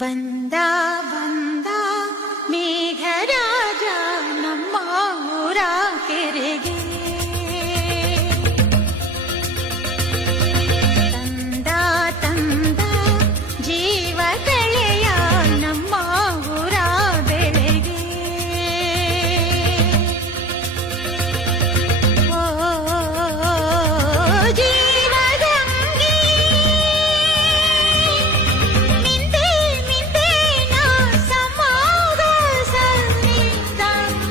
ಬಂದ ಬಂದ ಮೇಘರಾಜ ನಮ್ಮ ಊರ ಕೆರೆಗೆ ತಂದ ತಂದ ಜೀವ ಕಳೆಯ ನಮ್ಮ ಊರ ಬೆಳೆಗೆ ಓ ಜೀವಗಂಗೆ ಮಿಂದೆ ಮಿಂದೆ ನಾ ಸಮಾಗ ಸನ್ನಿಧ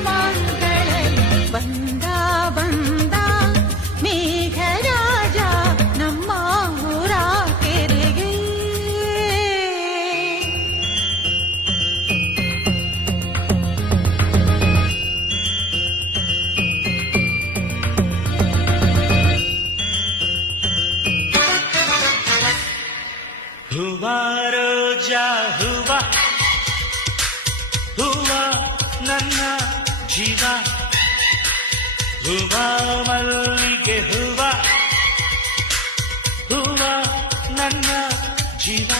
ಮಂಗಳಲ್ಲಿ ಬಂದ ಬಂದ ಮೇಘರಾಜ ನಮ್ಮ ಊರ ಕೆರೆಗೆ ಹೂವ ರೋಜಾ ಹೂವ ಹೂವ ನನ್ನ ಜೀವ ಹೂವ ಮಲ್ಲಿಗೆ ಹೂವ ಹೂವ ನನ್ನ ಜೀವ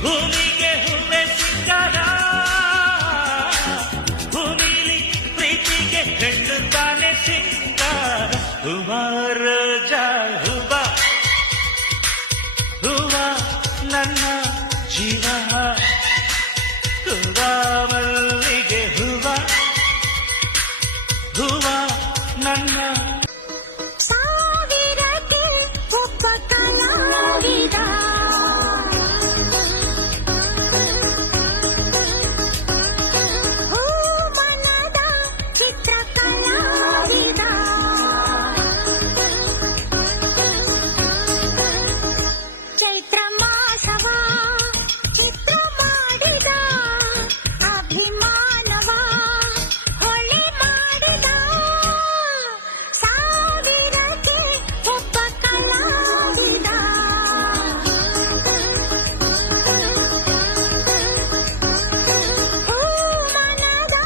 ಭೂಮಿಗೆ ಹೂವೆ ಸಿಂಗಾರ ಭೂಮಿಲಿ ಪ್ರೀತಿಗೆ ಹೆಣ್ಣು ತಾನೆ ಸಿಂಗಾರ ಹೂವ ರೋಜಾ ಹೂವ ಹೂವ ನನ್ನ ಜೀವ ಹೂವ ಮಲ್ಲಿಗೆ ಹೂವ ಹೂವ ನನ್ನ ಸಾವಿರಕ್ಕೆ ಒಬ್ಬ ಕಲಾವಿದ ಹೂಮನದ ಚಿತ್ರಕಲಾವಿದ ಚೈತ್ರ ಮಾಸವ ಚಿತ್ರ ಮಾಡಿದ ಅಭಿಮಾನವ ಹೊಳೆ ಮಾಡಿದ ಸಾವಿರಕ್ಕೆ ಒಬ್ಬ ಕಲಾವಿದ ಹೂಮನದ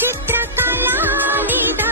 ಚಿತ್ರಕಲಾವಿದ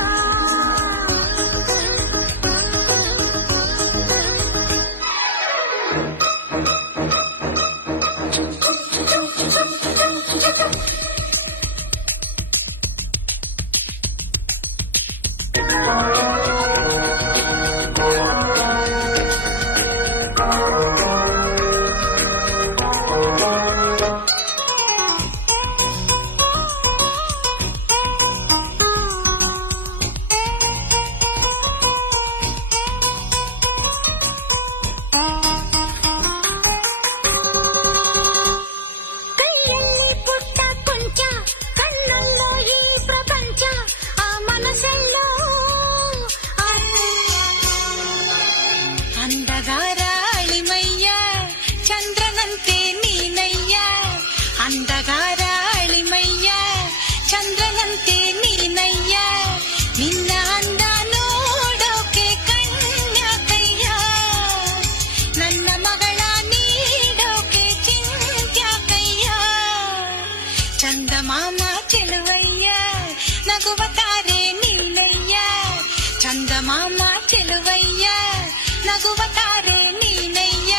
ಕೈಯಲ್ಲಿ ಪುಟ್ಟ ಕುಂಚ ಕಣ್ಣಲ್ಲೋ ಈ ಪ್ರಪಂಚ ಆ ಮನಸ್ಸೆಲ್ಲೋ ಅಂಧಗಾರ ಅಳಿಮಯ್ಯ ಚಂದ್ರನಂತೆ ನೀನಯ್ಯ ಅಂಧಗಾರ ಅಳಿಮಯ್ಯ ಚಂದ್ರನಂತೆ ನೀನಯ್ಯ ನಿನ್ನ ಅಂದ ನೋಡೋಕೆ ಕಣ್ಯಾಕಯ್ಯ ನನ್ನ ಮಗಳ ನೀಡೋಕೆ ಚಿಂತ್ಯಾಕಯ್ಯ ಚಂದಮಾಮ ಚೆಲುವಯ್ಯ ನಗುವ ತಾರೆ ನೀನಯ್ಯ ಚಂದಮಾಮ ಚೆಲುವಯ್ಯ ನಗುವ ತಾರೆ ನೀನಯ್ಯ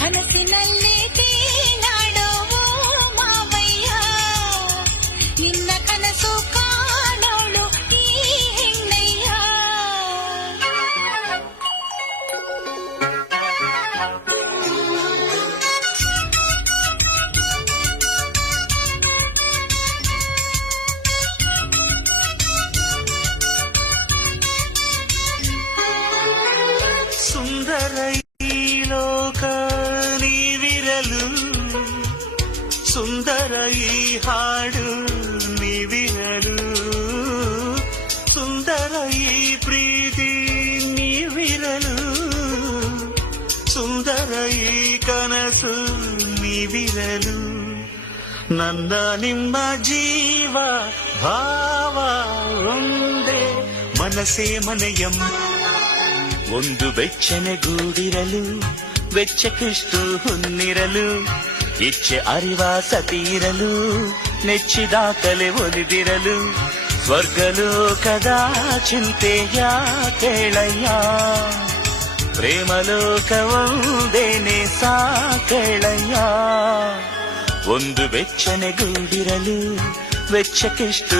ಕನಸಿನಲ್ಲಿ ತೇನಾಡೋ ಮಾವಯ್ಯ ನಿನ್ನ ಕನಸು ಕಾಣೋಳು ಈ ಹೆಣ್ಣಯ್ಯ ಸುಂದರ ಈ ಲೋಕ ನೀವಿರಲು ಸುಂದರ ಈ ಹಾಡು ನೀವಿರಲು ಸುಂದರ ಈ ಪ್ರೀತಿ ನೀವಿರಲು ಸುಂದರ ಈ ಕನಸು ನೀವಿರಲು ನನ್ನ ನಿಮ್ಮ ಜೀವ ಭಾವ ಒಂದೇ ಮನಸ್ಸೇ ಮನೆಯಂ ಒಂದು ಬೆಚ್ಚನೆಗೂಡಿರಲು ವೆಚ್ಚಕ್ಕಿಷ್ಟು ಹೊನ್ನಿರಲು ಇಚ್ಛೆ ಅರಿವ ಸತೀರಲು ನೆಚ್ಚಿದ ಕಲೆ ಒಲಿದಿರಲು ಸ್ವರ್ಗಲೋಕದ ಚಿಂತೆಯ ಕೇಳಯ್ಯ ಪ್ರೇಮಲೋಕ ಒಂದೇನೆ ಸಾಕಳಯ್ಯ ಒಂದು ಬೆಚ್ಚನೆಗೂಡಿರಲು ವೆಚ್ಚಕ್ಕೆಷ್ಟು